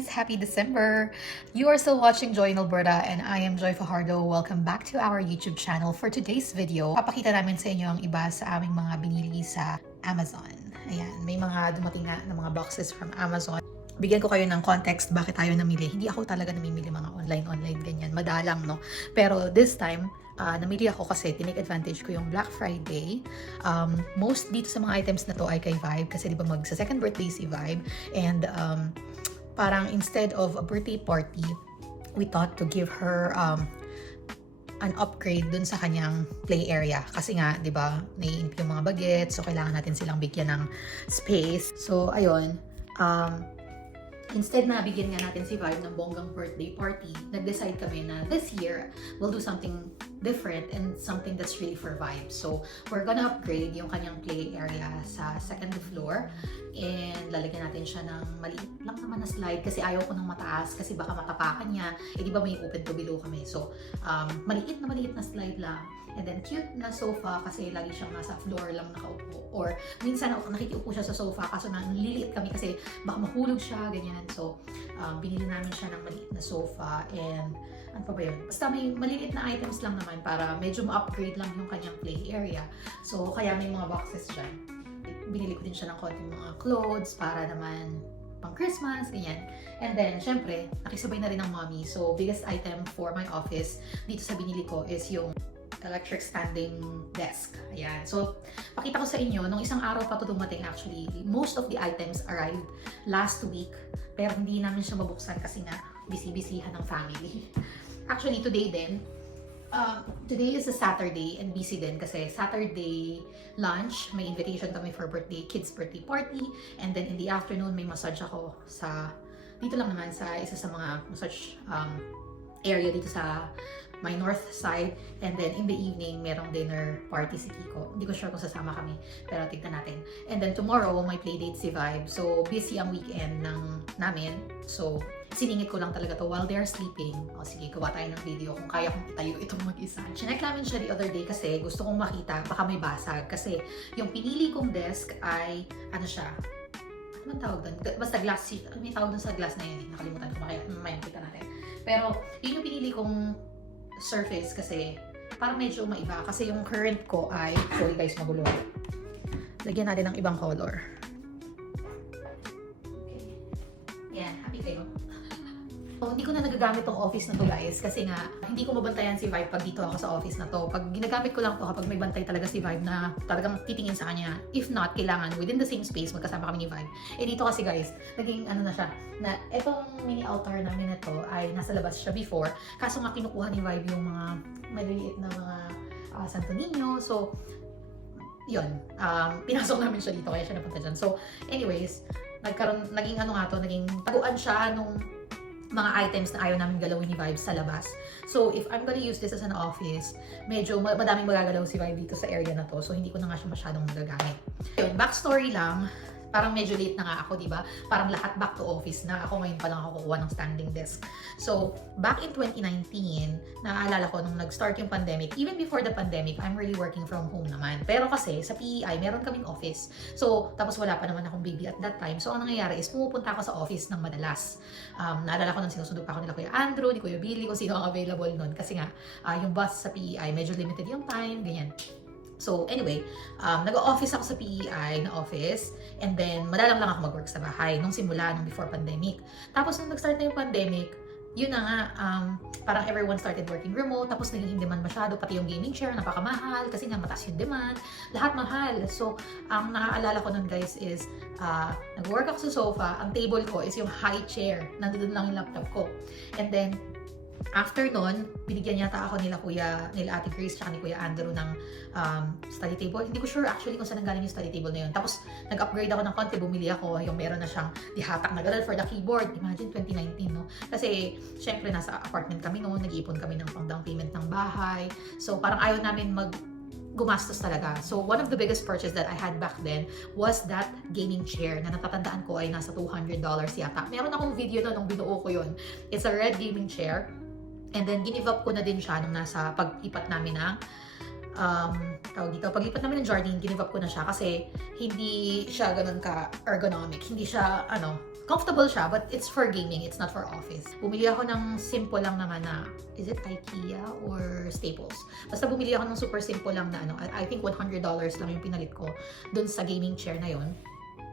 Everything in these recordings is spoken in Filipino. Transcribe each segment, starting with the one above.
guys! Happy December! You are still watching Joy in Alberta and I am Joy Fajardo. Welcome back to our YouTube channel. For today's video, papakita namin sa inyo ang iba sa aming mga binili sa Amazon. Ayan, may mga dumating na mga boxes from Amazon. Bigyan ko kayo ng context bakit tayo namili. Hindi ako talaga namimili mga online ganyan. Madalang, no? Pero this time, namili ako kasi tinake advantage ko yung Black Friday. Most dito sa mga items na to ay kay Vibe kasi di ba magsa second birthday si Vibe. And parang instead of a birthday party, we thought to give her an upgrade dun sa kanyang play area. Kasi nga, di ba, naiinip yung mga bagets, so kailangan natin silang bigyan ng space. So, ayun, instead na bigyan nga natin si Vibe ng bonggang birthday party, nag-decide kami na this year, we'll do something different and something that's really for Vibe. So, we're gonna upgrade yung kanyang play area sa second floor and lalagyan natin siya ng maliit lang naman na slide kasi ayaw ko ng mataas kasi baka matapakan niya. Eh, di ba may open to below kami. So, maliit na slide lang. And then, cute na sofa kasi lagi siyang nasa floor lang nakaupo. Or, minsan nakikiupo siya sa sofa kaso naliliit kami kasi baka mahulog siya, ganyan. So, binili namin siya ng maliit na sofa and ano pa ba yun? Basta may maliliit na items lang naman para medyo ma-upgrade lang yung kanyang play area. So, kaya may mga boxes dyan. Binili ko din siya ng konting mga clothes para naman pang Christmas, ganyan. And then, syempre, nakisabay na rin ng mommy. So, biggest item for my office dito sa binili ko is yung electric standing desk. Ayan. So, pakita ko sa inyo, nung isang araw pa ito dumating actually, most of the items arrived last week. Pero hindi namin siya mabuksan kasi nga, busy-busyhan ng family. Actually, today din, today is a Saturday and busy din kasi Saturday lunch, may invitation kami for kids birthday party. And then in the afternoon, may massage ako dito lang naman sa isa sa mga massage area dito sa my north side. And then in the evening, merong dinner party si Kiko. Hindi ko sure kung sasama kami, pero tignan natin. And then tomorrow, may playdate si Vibe. So busy ang weekend namin. So siningit ko lang talaga to while they're sleeping. O sige, gawa tayo ng video kung kaya kong itayo itong mag-isa. Chinek namin siya the other day kasi gusto kong makita, baka may basag. Kasi yung pinili kong desk ay, ano siya, ano man tawag doon? Basta glass sheet. Ano may tawag doon sa glass na yun? Nakalimutan ko, mamaya kita natin. Pero yun yung pinili kong surface kasi parang medyo maiba. Kasi yung current ko ay, sorry guys, magulo. Lagyan natin ng ibang color. Okay. Yan, happy kayo? So, hindi ko na nagagamit tong office na to guys kasi nga hindi ko mabantayan si Vibe pag dito ako sa office na to. Pag ginagamit ko lang to kapag may bantay talaga si Vibe na talagang titingin sa kanya. If not, kailangan within the same space magkasama kami ni Vibe. Eh dito kasi guys, naging ano na siya, na etong mini altar namin na to ay nasa labas siya before. Kaso nga kinukuha ni Vibe yung mga maliliit na mga Santo Niño. So, yun. Pinasok namin siya dito kaya siya napunta dyan. So, anyways, naging ano nga to, naging taguan siya nung mga items na ayaw namin galawin ni Vibe sa labas. So, if I'm gonna use this as an office, medyo madaming magagalaw si Vibe dito sa area na to. So, hindi ko na nga siya masyadong nagagamit. Yun, backstory lang. Parang medyo late na nga ako, di ba? Parang lahat back to office na. Ako ngayon pa lang ako kukuha ng standing desk. So, back in 2019, naaalala ko nung nag-start yung pandemic, even before the pandemic, I'm really working from home naman. Pero kasi, sa PEI, meron kaming office. So, tapos wala pa naman akong baby at that time. So, ang nangyayari is, pumupunta ako sa office ng madalas. Naalala ko nung sinusundo pa ako nila Kuya Andrew, ni Kuya Billy, kung sino ang available nun. Kasi nga, yung bus sa PEI, medyo limited yung time, ganyan. So, anyway, nag-office ako sa PEI na office and then madalang lang ako mag-work sa bahay nung before pandemic. Tapos nung nag-start na yung pandemic, yun na nga, parang everyone started working remote, tapos naging in demand masyado, pati yung gaming chair, napakamahal, kasi nga mataas yung demand, lahat mahal. So, ang naaalala ko nun guys is, nag-work ako sa sofa, ang table ko is yung high chair, nandun lang yung laptop ko. And then, after nun, binigyan yata ako nila Ate Grace tsaka ni Kuya Andrew ng study table. Hindi ko sure actually kung saan nanggaling yung study table na yun. Tapos, nag-upgrade ako ng konti, bumili ako yung meron na siyang dihatak na ganun for the keyboard. Imagine 2019, no? Kasi, syempre, nasa apartment kami noon, nag-iipon kami ng pang-down payment ng bahay. So, parang ayaw namin gumastos talaga. So, one of the biggest purchase that I had back then was that gaming chair na natatandaan ko ay nasa $200 yata. Meron akong video doon nung binuo ko yun. It's a red gaming chair. And then, ginive up ko na din siya nung nasa pag-ipat namin ng tawag dito, paglipat namin ng Jardine, give up ko na siya kasi hindi siya ganun ka ergonomic. Hindi siya, comfortable siya, but it's for gaming, it's not for office. Bumili ako ng simple lang naman na, is it IKEA or Staples? Basta bumili ako ng super simple lang na I think $100 lang yung pinalit ko dun sa gaming chair na yon.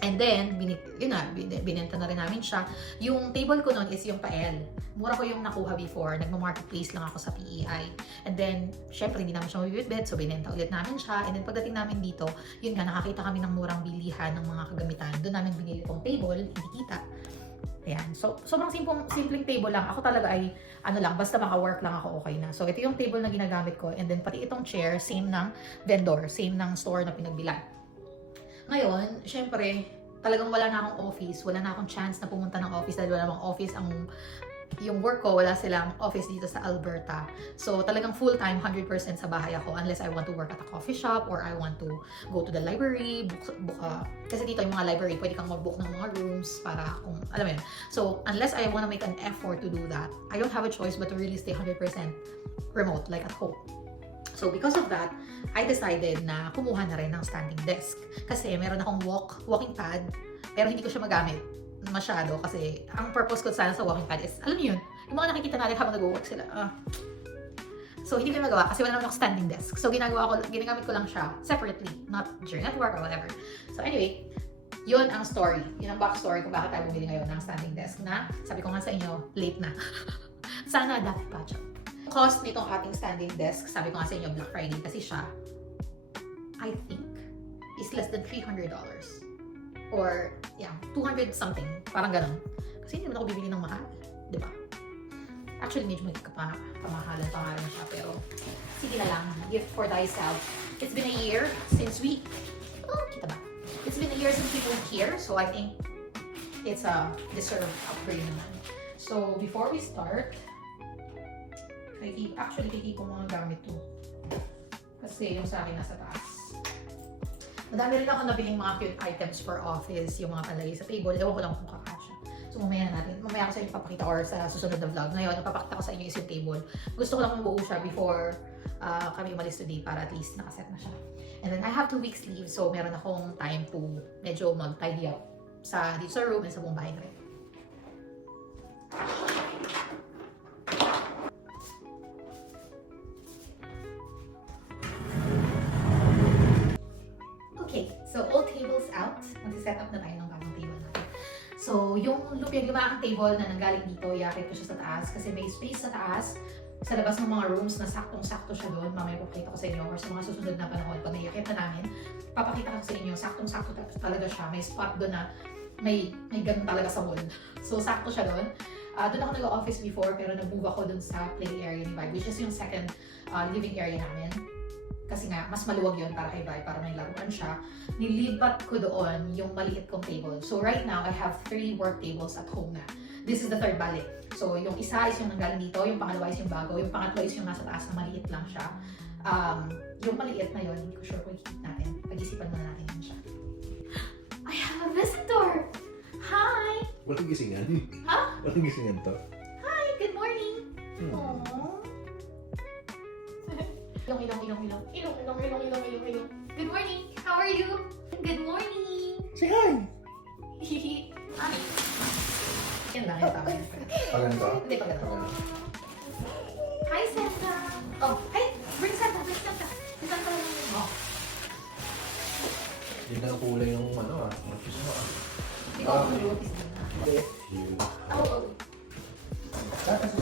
And then, binenta na rin namin siya. Yung table ko nun is yung pa-L. Mura ko yung nakuha before. Nagma-marketplace lang ako sa PEI. And then, syempre, hindi namin siya mabibitbit. So, binenta ulit namin siya. And then, pagdating namin dito, yun nga, nakakita kami ng murang bilihan ng mga kagamitan. Doon namin binili tong table, hindi kita. Ayan. So, sobrang simpleng table lang. Ako talaga ay, basta maka-work lang ako, okay na. So, ito yung table na ginagamit ko. And then, pati itong chair, same ng vendor, same ng store na pinagbilan. Ngayon, syempre, talagang wala na akong office, wala na akong chance na pumunta ng office dahil wala namang office yung work ko, wala silang office dito sa Alberta. So, talagang full-time, 100% sa bahay ako unless I want to work at a coffee shop or I want to go to the library, kasi dito yung mga library, pwede kang mag-book ng mga rooms para kung, alam mo yun. So, unless I want to make an effort to do that, I don't have a choice but to really stay 100% remote, like at home. So, because of that, I decided na kumuha na rin ng standing desk. Kasi meron akong walking pad, pero hindi ko siya magamit masyado kasi ang purpose ko sana sa walking pad is, alam niyo yun, yung mga nakikita natin habang nag-work sila. So, hindi ko magawa kasi wala naman ako standing desk. So, ginagamit ko lang siya separately, not during at work or whatever. So, anyway, yun ang story. Yun ang backstory kung bakit tayo bumili ngayon ng standing desk na, sabi ko nga sa inyo, late na. Sana dapat pa siya. Cost nitong ating standing desk, sabi ko nga sa inyo, Black Friday kasi siya, I think, is less than $300. Or, yeah, 200 something. Parang ganun. Kasi hindi naman ako bibili ng mahal. Diba? Actually, medyo may pamahalan pa nga rin siya. Pero, sige na lang. Gift for thyself. It's been a year since kita ba? It's been a year since we moved here. So, I think it's a deserved upgrade naman. So, before we start, kiki ko mga gamit to. Kasi yung sa akin nasa taas. Madami rin ako nabiling mga cute items for office, yung mga palagay sa table. Ewan ko lang kung kakasya. So mamaya ko sa inyo papakita or sa susunod na vlog. Ngayon, papakita ko sa inyo is yung table. Gusto ko lang mabuo siya before kami umalis today para at least nakaset na siya. And then I have 2 weeks leave, so meron akong time to medyo mag-tidy up dito sa room and sa buong bahay na rin. So, all tables out. Mag-set up na tayo ng bagong table natin. So, yung lumaking table na nanggaling dito, iakit ko siya sa taas kasi may space sa taas sa labas ng mga rooms na saktong-sakto siya doon. Mamaya papakita ko sa inyo or sa mga susunod na panahon pag naiakit na namin, papakita ko sa inyo, saktong-sakto talaga siya. May spot doon na may ganun talaga sa wall. So, sakto siya doon. Doon ako nag-office before pero nag-move ako doon sa play area ni Vibe, which is yung second living area namin. Kasi nga, mas maluwag yun para kay Vibe, para may laruan siya. Nilipat ko doon yung maliit kong table. So right now, I have 3 work tables at home na. This is the third balik. So yung isa is yung nanggaling dito, yung pangalawa is yung bago, yung pangatlo is yung nasa taas na maliit lang siya. Yung maliit na yun, hindi ko sure kung i-keep natin. Pag-isipan muna natin yun siya. I have a visitor! Hi! Walang gisingan? Ha? Walang gisingan to? Hi! Good morning! Aww. Ilong. Good morning! How are you? Good morning! Say hi! Ay. Yan lang, yung tama yun. Pagan ba? Hindi, paganda. Hi, Santa! Oh, hey! Bring Santa! Santa lang yun. Oh. Hindi na kulay ng markis mo Hindi ko ako mag-notice din na. Oh. Santa.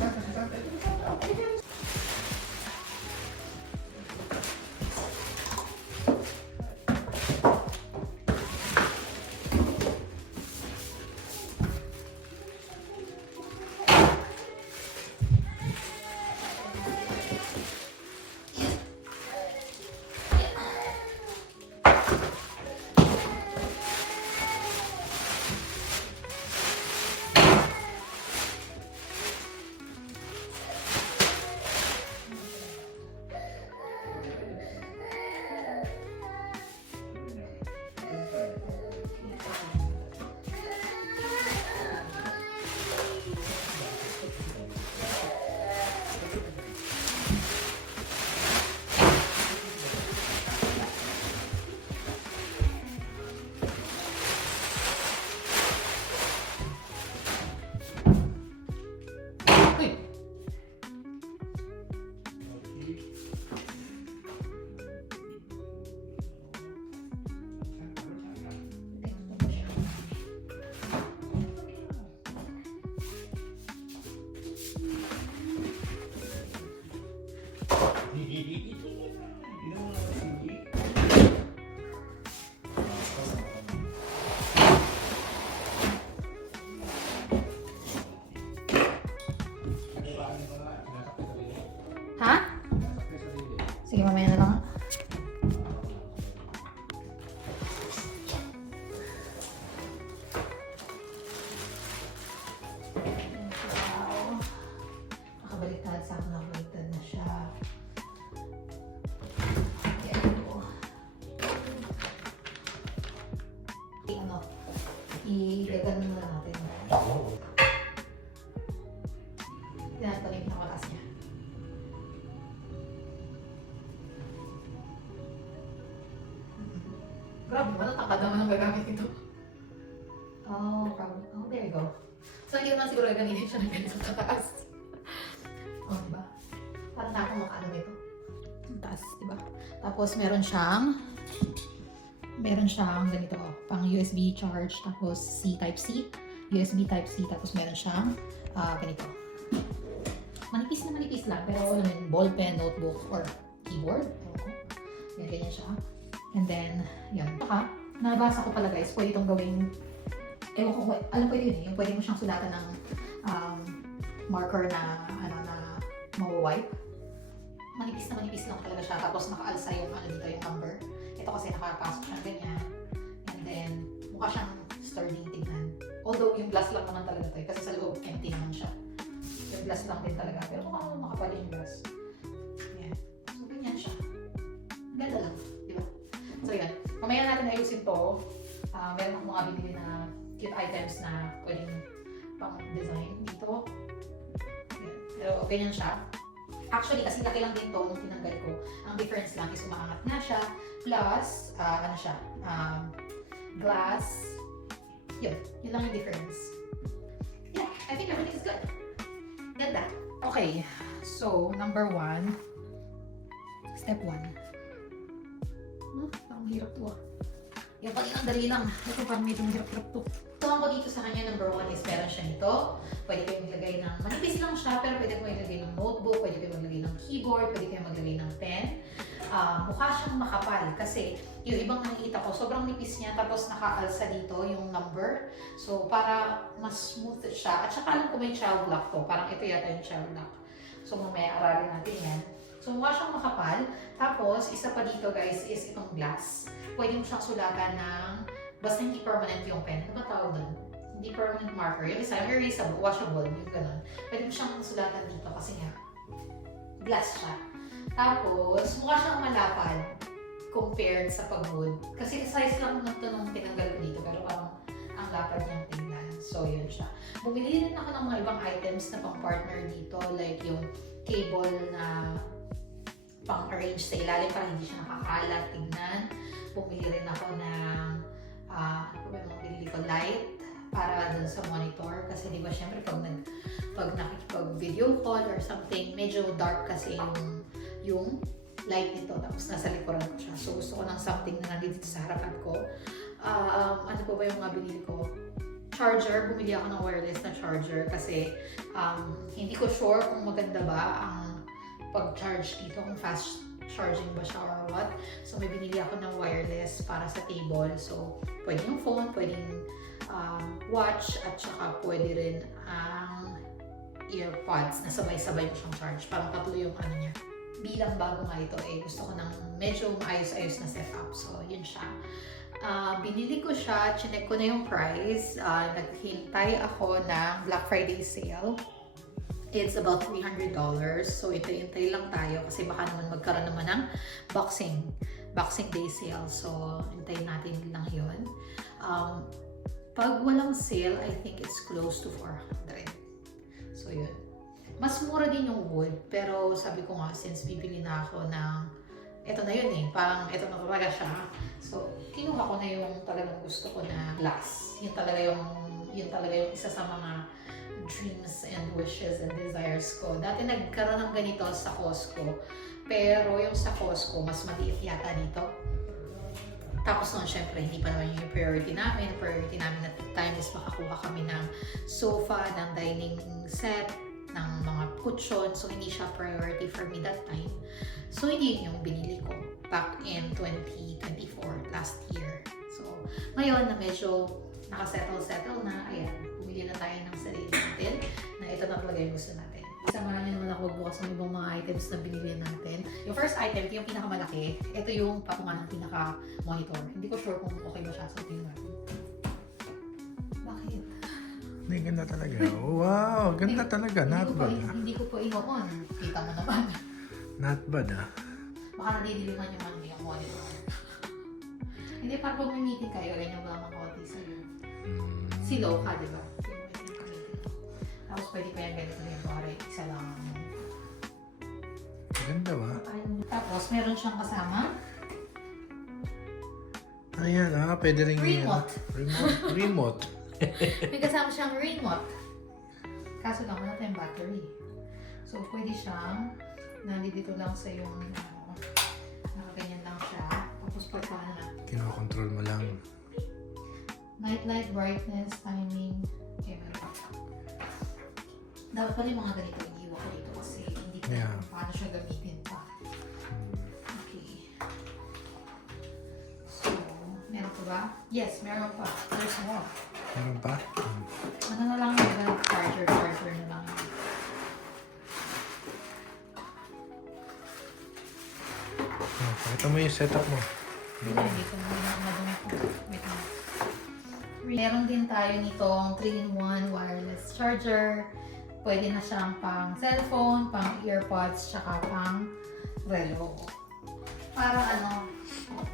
Wow. Nakabaliktad sa akin, nakabaliktad na siya. Ayan ito. Ano, i-gagan muna natin. Tingnan ko na yung pinakataas niya. Grabe naman, ang takad naman ang gagamit ito. Oh, probably. Oh, there you go. So, hindi naman siguro gagamitin siya ng ganito sa taas. Oh, diba? Parang na akong makaano nito. Ang taas, diba? Tapos, meron siyang ganito, oh, pang USB charge, tapos C Type-C, USB Type-C, tapos meron siyang ganito. Manipis na manipis lang, pero ano yun, ball pen, notebook, or keyboard. Yan, ganyan siya. And then, yan. Saka, nabasa ko pala guys, pwede itong gawing, ewan ko, alam ko yun eh, yung pwede mo siyang sulatan ng marker na, ano, na mawiwipe. Manipis lang talaga siya, tapos nakaalsa yung, ano dito, yung number. Ito kasi nakapasok siya ganyan. And then, mukha siyang sturdy tignan. Although, yung glass lang naman talaga ito eh, kasi sa loob, empty naman siya. Yung glass lang din talaga, pero mukha naman makapal yung glass. Yan. So, ganyan siya. Ganda lang. So yan, mamaya natin ayusin to. Meron akong mga binili na cute items na pwedeng pang design dito. Yan. Pero ganyan siya. Actually, kasi laki lang din to nung tinanggal ko. Ang difference lang is umaangat nga siya. Plus, ano siya, glass. Yun lang yung difference. Yeah, I think everything is good. Ganda. Okay, so number 1. Step 1. Parang hirap to ah. Yung pag ang dali lang. Ito parang medyo hirap-hirap to. So, ang dito sa kanya, number 1 is meron siya nito. Pwede kayong maglagay ng, manipis lang siya, pero pwede kayong maglagay ng notebook, pwede kayong maglagay ng keyboard, pwede kayong maglagay ng pen. Mukha siyang makapal kasi yung ibang nakikita ko, sobrang nipis niya, tapos nakaalsa dito yung number. So, para mas smooth siya. At saka alam ko may child lock to. Parang ito yata yung child lock. So, mamaya aralin natin yan. So, mukha siyang makapal. Tapos, isa pa dito guys is itong glass. Pwede mo siyang sulatan ng, basta hindi permanent yung pen. Ano ba tawag doon? Hindi permanent marker. Yung isa, erasable, washable, yung ganun. Pwede mo siyang sulatan dito kasi nga, glass siya. Tapos, mukha siyang malapad compared sa pagwood. Kasi size lang naman ito nung tinanggal ko dito, pero parang ang lapad niyang tingnan. So, yun siya. Bumili din ako ng mga ibang items na pang partner dito, like yung cable na pang-arrange sa ilalim para hindi siya nakakalat, tignan. Bumili rin ako ng, ano ba yung mga binili ko, light para dun sa monitor. Kasi di ba syempre pag nakikipag-video call or something, medyo dark kasi yung light nito. Tapos nasa likuran ko siya. So gusto ko ng something na nandito sa harapan ko. Ano pa ba yung mga binili ko? Charger. Bumili ako ng wireless na charger kasi hindi ko sure kung maganda ba ang pag-charge dito, kung fast charging ba siya or what. So may binili ako ng wireless para sa table. So pwede yung phone, pwedeng watch, at saka pwede rin ang earpods na sabay-sabay mo siyang charge. Parang tatlo yung ano niya. Bilang bago nga ito gusto ko ng medyo maayos-ayos na setup. So yun siya. Binili ko siya, chinek ko na yung price. Naghintay ako ng Black Friday sale. It's about $300. So, hintay lang tayo kasi baka naman magkaroon naman ng Boxing Day sale. So, hintayin natin lang yun. Pag walang sale, I think it's close to 400. So, yun. Mas mura din yung wood. Pero, sabi ko nga, since bibili na ako ng, ito na yun parang ito na talaga siya. So, kinuha ko na yung talagang gusto ko na glass. Yun talaga yung isa sa mga dreams and wishes and desires ko. Dati nagkaroon ng ganito sa Costco. Pero yung sa Costco, mas maliit yata dito. Tapos noon, syempre, hindi pa naman yung priority namin. Priority namin at the time is makakuha kami ng sofa, ng dining set, ng mga kutsyon. So, hindi siya priority for me that time. So, hindi yun yung binili ko back in 2024, last year. So, ngayon na medyo nakasettle na, ayan, bumili na tayo ng sarili natin na ito na talaga yung gusto natin. Samahan niyo naman ako magbukas ng ibang mga items na binili natin. Yung first item, ito yung pinakamalaki. Ito yung patungan ng pinaka-monitor. Hindi ko sure kung okay ba siya. So, tingnan natin. Bakit? Hindi, ganda talaga. Wow, ganda talaga. Not bad ah. Hindi ko po ino-on. Kita mo naman. Not bad ah. Baka nadidiliman yung ano yung monitor. Hindi, para pag may meeting kayo, ganyan ba ang konti sa'yo? Silow ka, di ba? Tapos pwede pa yan ganito yung pare. Isa lang. Ganda ba? Tapos meron siyang kasama. Ayan ah, pwede rin Remote. Remote. May kasama siyang remote. Kaso lang, wala tayong battery. So, pwede siyang nandito lang sa yung nakaganyan lang siya. Tapos pagka Kinokontrol mo lang. night light, brightness, timing. Okay, meron pa. Dapat pala yung mga ganito iiwan ko dito kasi hindi ko Yeah. kung paano siya gamitin pa. Okay. So, meron pa ba? Yes, meron pa. There's more. Meron pa? Ano na lang yung charger na lang yun. Pakita mo yung setup mo. Hindi ko na madumi ko. Wait lang. Meron din tayo nitong 3-in-1 wireless charger. Pwede na siyang pang cellphone, pang earpods, tsaka pang relo. Parang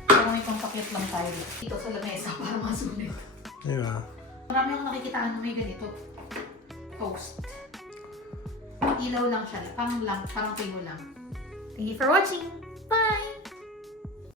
parang may pampakit lang tayo dito sa lamesa para masulit. Di ba? Marami akong nakikitaan na may ganito. Post. Ilaw lang siya. Parang tuyo lang. Thank you for watching!